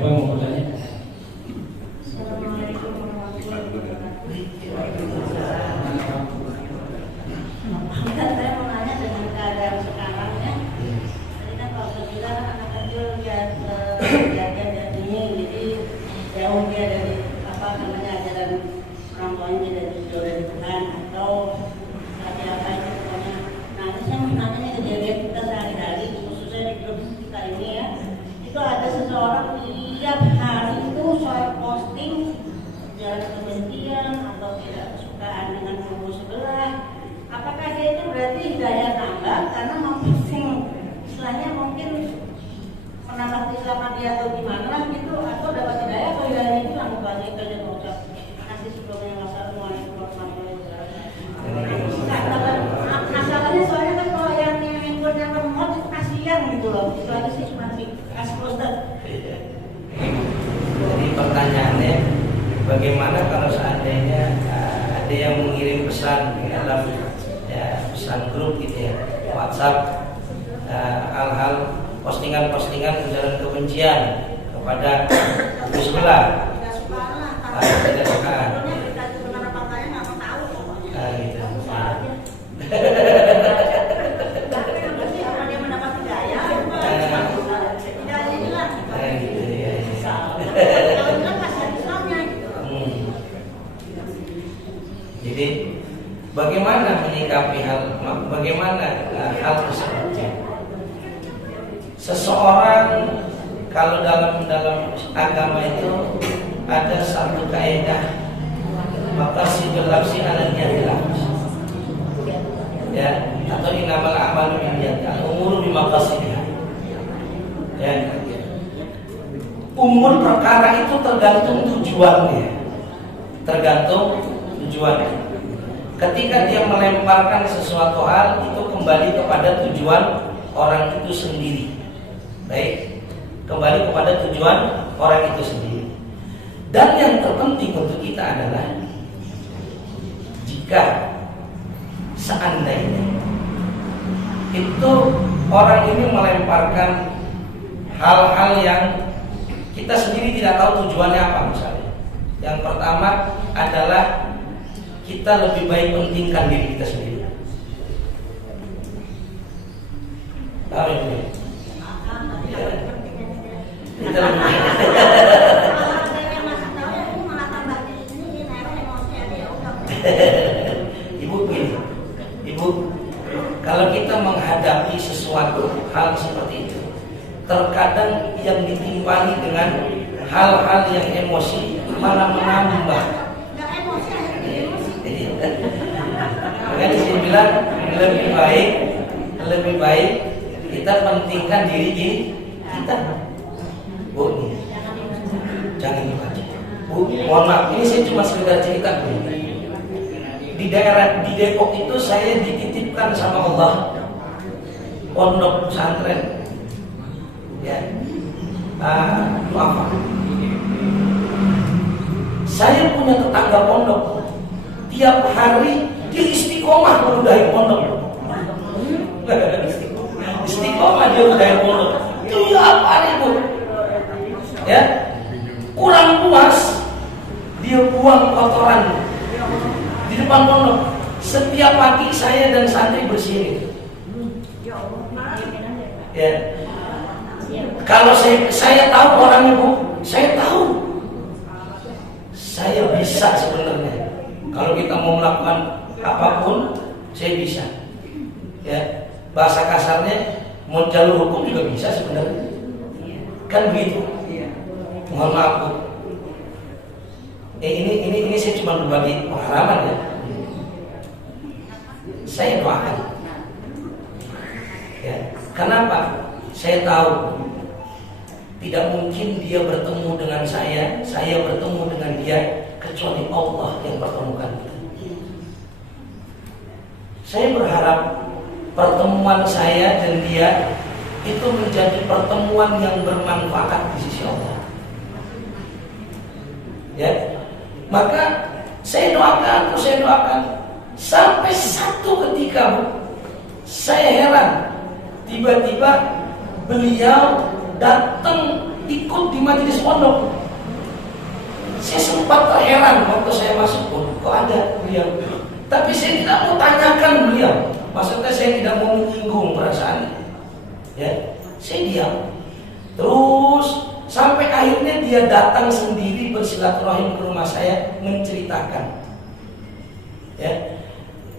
Siapa yang mau bertanya? Assalamualaikum warahmatullahi wabarakatuh. Saya mau nanya dengan keadaan sekarang ya. Tadi kan Pak Ustaz bilang anak kecil jaga dan ini, jadi jauh dia dari ajaran orang tuanya dari jauh dari Tuhan atau apa itu pokoknya. Nah, saya mau nanya kejadian kita sehari-hari, khususnya di grup kita ini ya. Itu ada seseorang tiap hari itu soal posting jalan kebencian atau tidak kesukaan dengan kubu sebelah. Apakah dia itu berarti hidayah nambah karena memposting istilahnya mungkin menambah keislaman dia atau gimana lah gitu, atau dapat hidayah atau hidayah itu langsung aja itu aja mau ucap. Kasih sebelumnya. Wassalamualaikum warahmatullahi wabarakatuh. Masalahnya soalnya kan kalau yang handphonenya remote itu kasihan gitu loh. Itu aja sih cuma kasih Ustaz. Jadi pertanyaannya, bagaimana kalau seandainya ada yang mengirim pesan di dalam pesan grup gitu ya, WhatsApp, hal-hal postingan-postingan ujaran kebencian kepada kubu sebelah, tidak suka. Gitu. Jadi bagaimana menyikapi hal tersebut? Seseorang kalau dalam agama itu ada satu kaidah, maka sidul lafsi ala niyatil ya, atau innamal a'malu binniyat, al-umuru bimaqasidiha. Ya. Umur perkara itu tergantung tujuannya. Ketika dia melemparkan sesuatu hal, itu kembali kepada tujuan orang itu sendiri. Baik, kembali kepada tujuan orang itu sendiri. Dan yang terpenting untuk kita adalah jika seandainya itu orang ini melemparkan hal-hal yang kita sendiri tidak tahu tujuannya apa misalnya. Yang pertama adalah kita lebih baik pentingkan diri kita sendiri. Tahu ini? Kita lebih Ibu, kalau kita menghadapi sesuatu hal seperti itu, terkadang yang ditimpani dengan hal-hal yang emosi malah menambah. Makanya saya bilang lebih baik kita pentingkan diri kita. Bu, jangan dibaca. Bu, mohon maaf, ini saya cuma sekedar cerita. Di Depok itu saya dititipkan sama Allah pondok pesantren. Ya, saya punya tetangga pondok, tiap hari dia istiqomah meludahi pondok. Istiqomah dia meludahi pondok. Tiap hari Bu, ya, kurang puas dia buang kotoran di depan pondok. Setiap pagi saya dan santri bersihin. Ya. Kalau saya tahu orangnya Bu, saya tahu. Saya bisa sebenarnya. Kalau kita mau melakukan apapun, saya bisa. Ya, bahasa kasarnya mau jalur hukum juga bisa sebenarnya. Kan begitu. Mohon maaf Bu. Ini saya cuma berbagi pengalaman ya. Saya doakan. Ya, kenapa? Saya tahu tidak mungkin dia bertemu dengan saya bertemu dengan dia, kecuali Allah yang pertemukan kita. Saya berharap pertemuan saya dan dia itu menjadi pertemuan yang bermanfaat di sisi Allah. Ya, maka saya doakan sampai satu ketika saya heran, tiba-tiba beliau datang ikut di majelis pondok. Saya sempat terheran waktu saya masuk, kok ada beliau. Tapi saya tidak mau tanyakan beliau. Maksudnya saya tidak mau menyinggung perasaannya. Ya, saya diam. Terus sampai akhirnya dia datang sendiri bersilaturahim ke rumah saya menceritakan. Ya,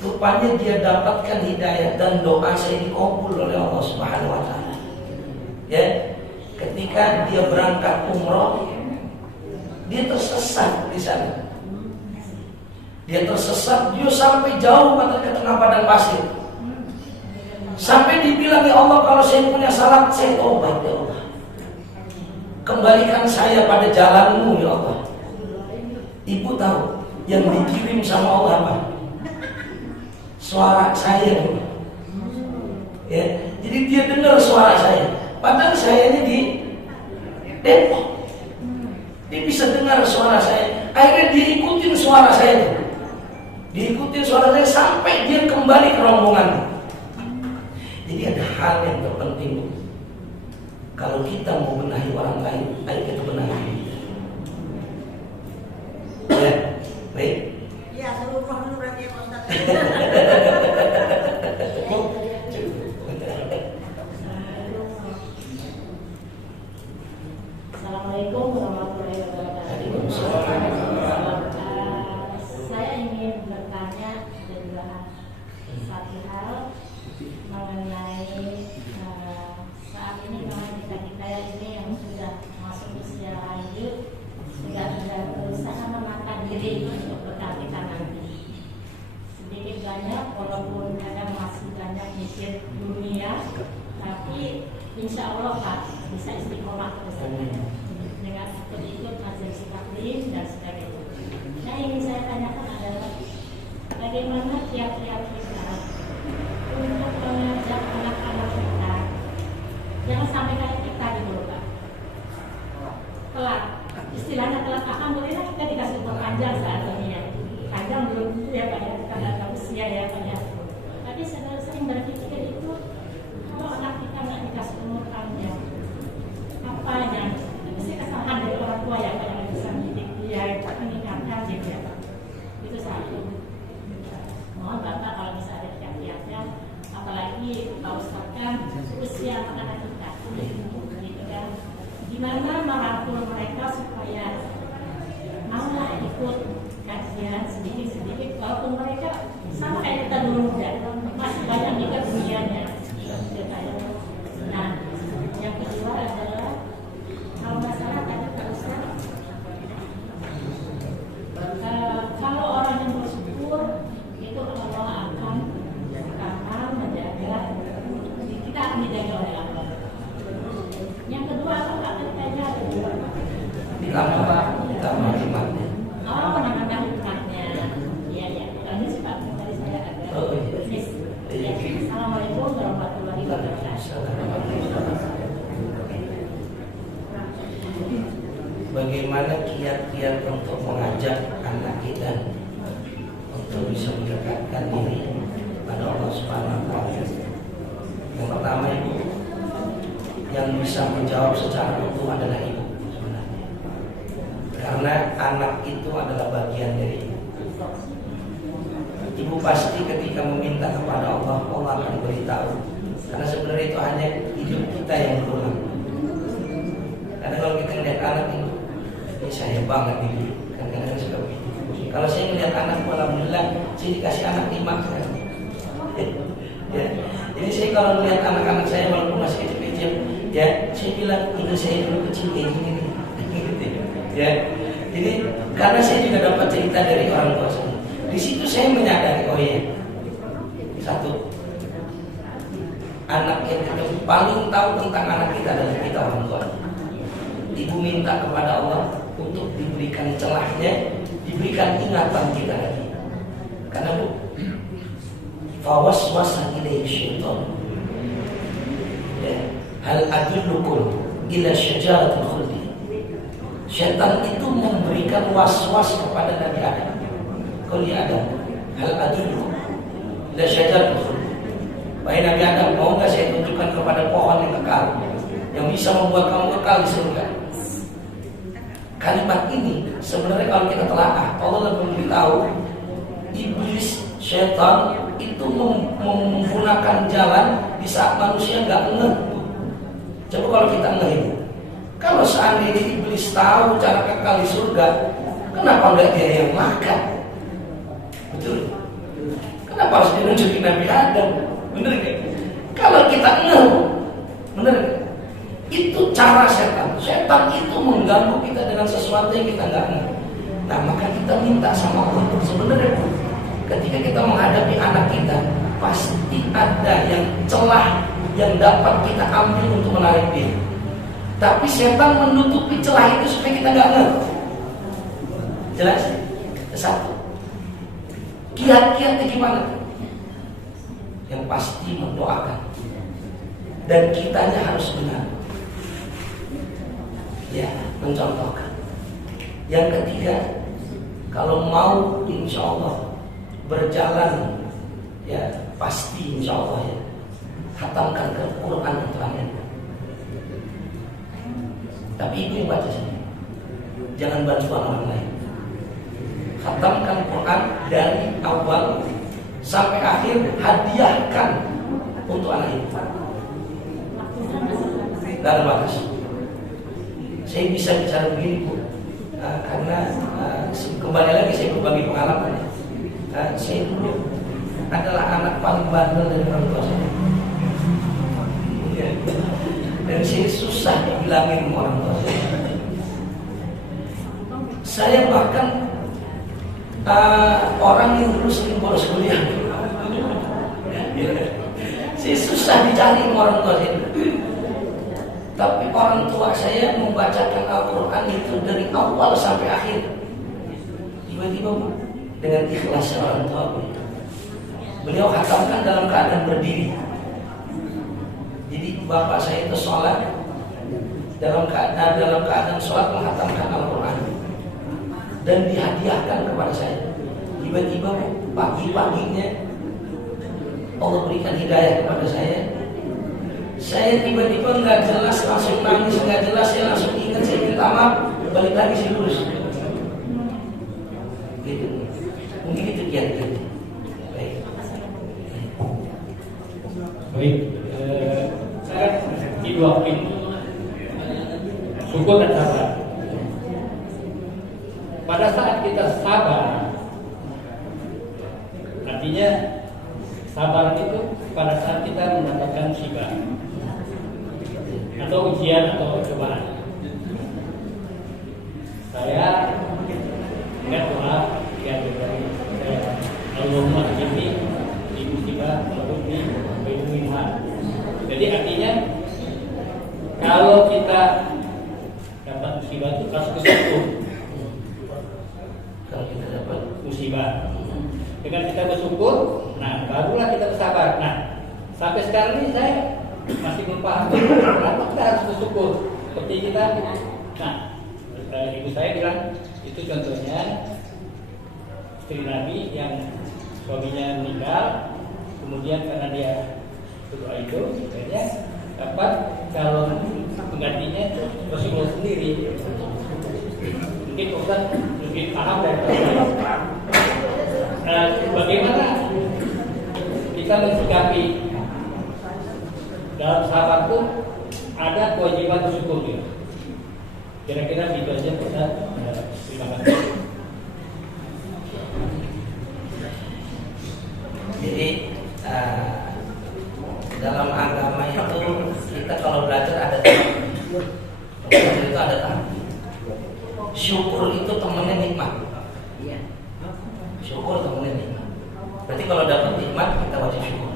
rupanya dia dapatkan hidayah dan doa saya dikabul oleh Allah Subhanahu wa taala. Ya, ketika dia berangkat umroh, dia tersesat di sana. Dia tersesat, dia sampai jauh ke tengah padang pasir. Sampai dibilang, ya Allah, kalau saya punya salah, saya tobat ya Allah. Kembalikan saya pada jalanmu ya Allah. Ibu tahu yang dikirim sama Allah apa? Suara saya. Ya, jadi dia dengar suara saya. Padahal saya ini di Depok. Dia bisa dengar suara saya. Akhirnya dia ikutin suara saya. Diikutin suara saya sampai dia kembali ke rombongan. Jadi ada hal yang terpenting. Kalau kita mau benahi orang lain, ayo kita benahi. Ya, baik. Ya, seluruh dulu berarti ya Pak Ustaz. Assalamualaikum warahmatullahi wabarakatuh. Saya ingin bertanya ada dua hal. Satu hal mengenai saat ini memang kita ini yang sudah masuk usia lanjut sudah berusaha menata diri untuk berkah nanti. Sedikit banyak walaupun kadang masih banyak mikir dunia, tapi insya Allah Pak bisa istiqomah terus dengan ikut majelis taklim dan sebagainya. Nah, yang ingin saya tanyakan adalah bagaimana tiap-tiap kita untuk mengajak anak-anak kita, jangan sampai kayak kita gitu Pak. Telat, istilahnya telat, alhamdulillah kita dikasih umur panjang saat ini ya. Panjang belum ya Pak ya, karena usia ya Pak ya. Tapi saya sering berpikir itu, kalau anak kita nggak dikasih umur panjang, apa yang mesti kesalahan dari orang tua ya Pak yang bisa mendidik dia, meningkatkan gitu ya Pak. Itu satu. Mohon Bapak kalau bisa ada tiap-tiapnya, apalagi Pak Ustaz kan usia anak-anak kita, gitu kan. Gimana merangkul mereka supaya maulah ikut kajian sedikit-sedikit, walaupun mereka sama kayak kita dulu muda, masih banyak juga dunianya. Nah, yang kedua adalah kalau masalah tadi Pak Ustaz, kalau orang yang bersyukur itu Allah akan menjaga kita, akan dijaga oleh Allah. Yang kedua apa katanya? Ditambah hikmatnya. Oh, menambah hikmatnya. Iya ya. Ini sebab tadi saya agak. Ya. Assalamualaikum warahmatullahi wabarakatuh. Bagaimana kiat-kiat untuk mengajak anak kita untuk bisa mendekatkan diri pada Allah Subhanahu wa taala? Yang pertama, ibu yang bisa menjawab secara utuh adalah ibu sebenarnya. Karena anak itu adalah bagian dari ibu. Ibu pasti ketika meminta kepada Allah, Allah akan beritahu. Karena sebenarnya itu hanya hidup kita yang berulang. Karena kalau kita lihat anak ini, saya banget ini, kan kadang-kadang suka begitu. Kalau saya melihat anak, alhamdulillah, saya dikasih anak 5 kan. Ya. Jadi saya kalau melihat anak-anak saya walaupun masih kecil-kecil, ya, saya bilang ini saya dulu kecil kayak gini nih. Ya. Jadi karena saya juga dapat cerita dari orang tua saya. Di situ saya menyadari, oh iya, satu, anak yang kita paling tahu tentang anak kita adalah kita orang tua. Ibu minta kepada Allah untuk diberikan celahnya, diberikan ingatan kita lagi. Karena bu, fawaswasa ilaihi syaitan. Hal adullukum ila syajaratul khuldi. Syaitan itu memberikan was-was kepada Nabi Adam. Kalau dia ada, hal adullukum ila syajaratul khuldi. Wahai Nabi Adam, mau nggak saya tunjukkan kepada pohon yang kekal, yang bisa membuat kamu kekal di surga? kalimat ini sebenarnya kalau kita telaah, Allah lebih memberitahu iblis, syaitan itu menggunakan jalan di saat manusia nggak ngeh. Coba kalau kita ngeh, kalau seandainya iblis tahu cara kekal di surga, kenapa nggak dia yang makan? Betul. Kenapa harus dinunjukin Nabi Adam? Bener gak? Kalau kita ngeh, bener gak? Itu cara setan. Setan itu mengganggu kita dengan sesuatu yang kita nggak ngeh. Nah, maka kita minta sama Allah. Sebenarnya ketika kita menghadapi anak kita, pasti ada yang celah yang dapat kita ambil untuk menarik dia. Tapi setan menutupi celah itu supaya kita nggak ngeh. Jelas? Satu. Kiat-kiatnya gimana? Yang pasti mendoakan. Dan kitanya harus benar. Ya, mencontohkan. Yang ketiga, kalau mau insya Allah berjalan, ya pasti insya Allah ya, khatamkan ke Quran untuk anak. Tapi ibu yang baca sendiri, jangan bantuan orang lain. Khatamkan Quran dari awal sampai akhir, hadiahkan untuk anak ibu. Gak ada batas. Saya bisa bicara begini Bu, karena kembali lagi saya berbagi pengalaman. Saya dulu adalah anak paling bandel dari orang tua saya. Dan saya susah dibilangin sama orang tua saya. Saya bahkan orang yang dulu sering bolos kuliah. Saya susah dicari sama orang tua saya. Tapi orang tua saya membacakan Al-Quran itu dari awal sampai akhir. Tiba-tiba dengan ikhlasnya orang tua beliau khatamkan dalam keadaan berdiri. Jadi bapak saya itu sholat dalam keadaan sholat menghatamkan Al-Quran dan dihadiahkan kepada saya. Tiba-tiba pagi-paginya Allah berikan hidayah kepada saya. Saya tiba-tiba nggak jelas langsung nangis, nggak jelas saya langsung ingat, saya minta maaf, balik lagi saya lurus. Gitu. Mungkin itu kiat-kiat. Baik, saya di dua poin, syukur dan sabar. Pada saat kita sabar, artinya sabar itu pada saat kita mendapatkan musibah atau ujian atau cobaan. Saya ingat doa yang dari saya, Allahumma ajirni di musibah wa'udni minha. Jadi artinya kalau kita dapat musibah itu harus bersyukur. Kalau kita dapat Musibah, dengan kita bersyukur, nah barulah kita bersabar. Nah, sampai sekarang ini saya masih belum paham kenapa kita harus bersyukur. Seperti kita, nah ibu saya bilang itu contohnya istri Nabi yang suaminya meninggal, kemudian karena dia berdoa itu, akhirnya dapat calon penggantinya Rasulullah sendiri. Mungkin Ustaz lebih paham dari saya. Bagaimana kita mensikapi dalam sahabat pun ada kewajiban bersyukur juga. Kira-kira itu aja Ustaz. Terima kasih. Jadi dalam agama itu kita kalau belajar ada tahap. Itu ada tahap. Syukur itu temannya nikmat. Syukur temannya nikmat. Berarti kalau dapat nikmat kita wajib syukur.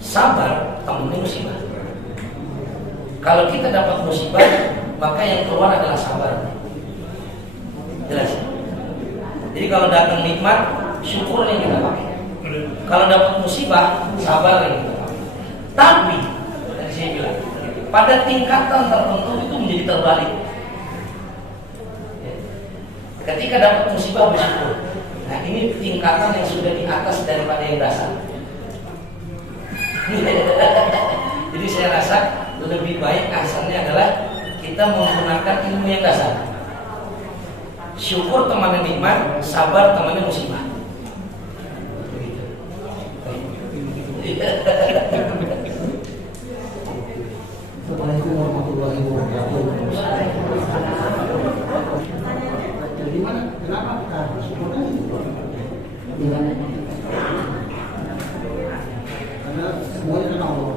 Sabar temannya musibah. Kalau kita dapat musibah, maka yang keluar adalah sabar. Jelas. Jadi kalau datang nikmat, syukur yang kita pakai. Kalau dapat musibah, sabar yang kita pakai. Tapi tadi saya bilang, pada tingkatan tertentu itu menjadi terbalik. Ketika dapat musibah bersyukur. Nah ini tingkatan yang sudah di atas daripada yang dasar. Jadi saya rasa lebih baik asalnya adalah kita menggunakan ilmu yang dasar. syukur temannya nikmat, sabar temannya musibah. Begitu. Assalamualaikum warahmatullahi wabarakatuh. Jadi mana? Kenapa kita harus bersyukur? Karena semuanya kan Allah.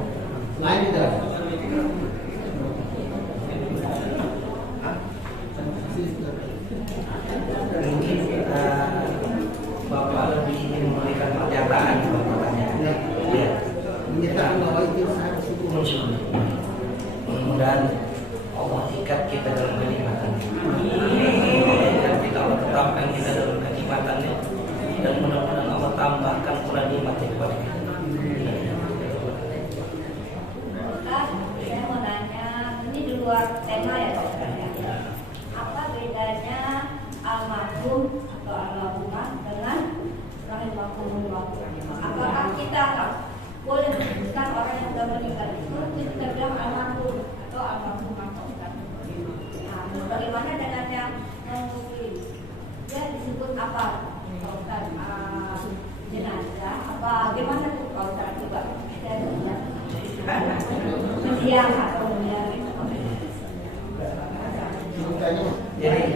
Lain tidak. Mungkin Bapak lebih ingin memberikan pernyataan kepada pertanyaan. Ya. Menyatakan bahwa itu saya bersyukur. Mudah-mudahan Allah ikat kita dalam kenikmatan. Dan kita Allah tetapkan kita dalam kenikmatannya. Dan mudah-mudahan Allah tambahkan pula nikmatnya kepada kita. Saya mau nanya, ini di luar tema ya Pak. Apa bedanya almarhum atau almarhumah dengan rahimahumullah? Apakah kita boleh menyebutkan orang yang sudah meninggal itu kita bilang almarhum atau almarhumah? Nah, bagaimana dengan yang non-muslim? Dia disebut apa? Pak Ustaz, jenazah apa? Gimana tuh Pak Ustaz coba? Mendiang atau mendiang. Jadi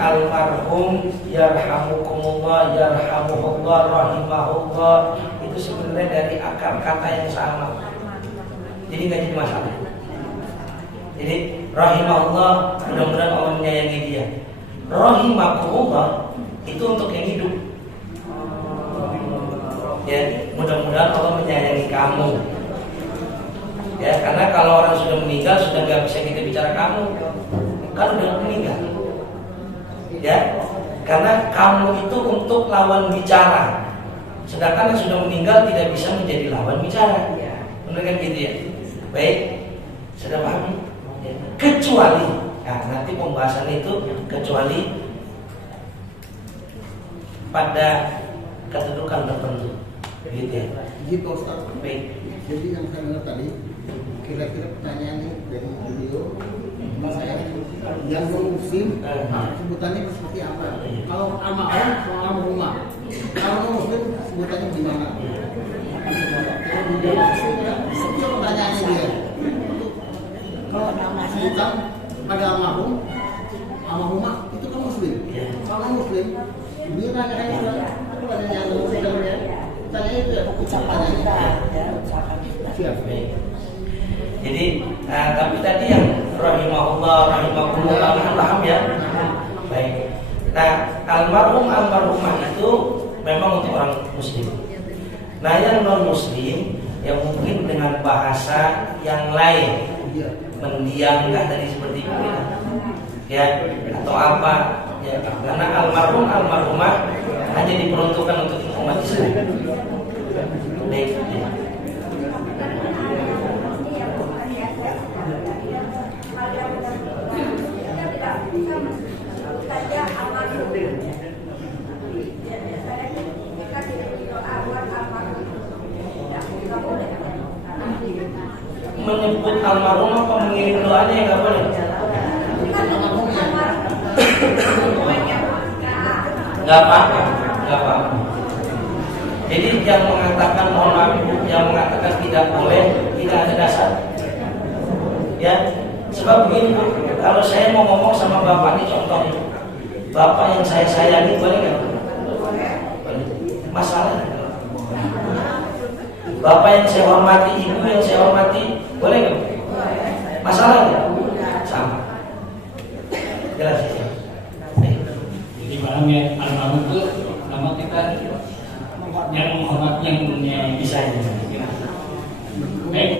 almarhum yarhamukumullah, yarhamuhullah, rahimahullah itu sebenarnya dari akar kata yang sama. Jadi nggak jadi masalah. Jadi rahimahullah, mudah-mudahan Allah menyayangi dia. Rahimakumullah itu untuk yang hidup. Ya, mudah-mudahan Allah menyayangi kamu. Ya, karena kalau orang sudah meninggal sudah nggak bisa kita bicara kamu, kan udah meninggal. Ya, karena kamu itu untuk lawan bicara, sedangkan yang sudah meninggal tidak bisa menjadi lawan bicara. Benar kan gitu ya? Baik, sudah paham? Ya. Kecuali, nah, nanti pembahasan itu kecuali pada kedudukan tertentu, begitu ya? Gitu Ustaz. Baik. Jadi yang saya dengar tadi, kira-kira pertanyaan ini dari beliau, saya yang non-muslim sebutannya seperti apa? Kalau almarhum, kalau almarhumah, kalau non-muslim sebutannya gimana? Itu pertanyaannya dia. Kalau sebutan pada almarhum, almarhumah itu kan muslim. Kalau muslim, dia tanya-tanya yang non-muslim ya. Tanya itu ya, ucapan kita. Siap. Jadi, tapi tadi yang rahimahullah, rahimakumullah, paham ya? Baik. Nah, almarhum, almarhumah itu memang untuk orang muslim. Nah, yang non muslim yang mungkin dengan bahasa yang lain, mendiamkah tadi seperti itu, ya, atau apa? Ya, karena almarhum, almarhumah hanya diperuntukkan untuk umat Islam. Baik. Ya. Menyebut almarhum apa mengirim doanya ya nggak boleh. Nggak apa-apa, nggak apa-apa. Jadi yang mengatakan mohon maaf, yang mengatakan tidak boleh, tidak ada dasar. Ya, sebab begini Bu, kalau saya mau ngomong sama bapak ini contohnya, bapak yang saya sayangi boleh nggak? Masalah. Bapak yang saya hormati, ibu yang saya hormati, boleh nggak? Masalah nggak? Sama. Jelas ya. Jadi barangnya almarhum itu nama kita yang menghormati yang bisa. Baik.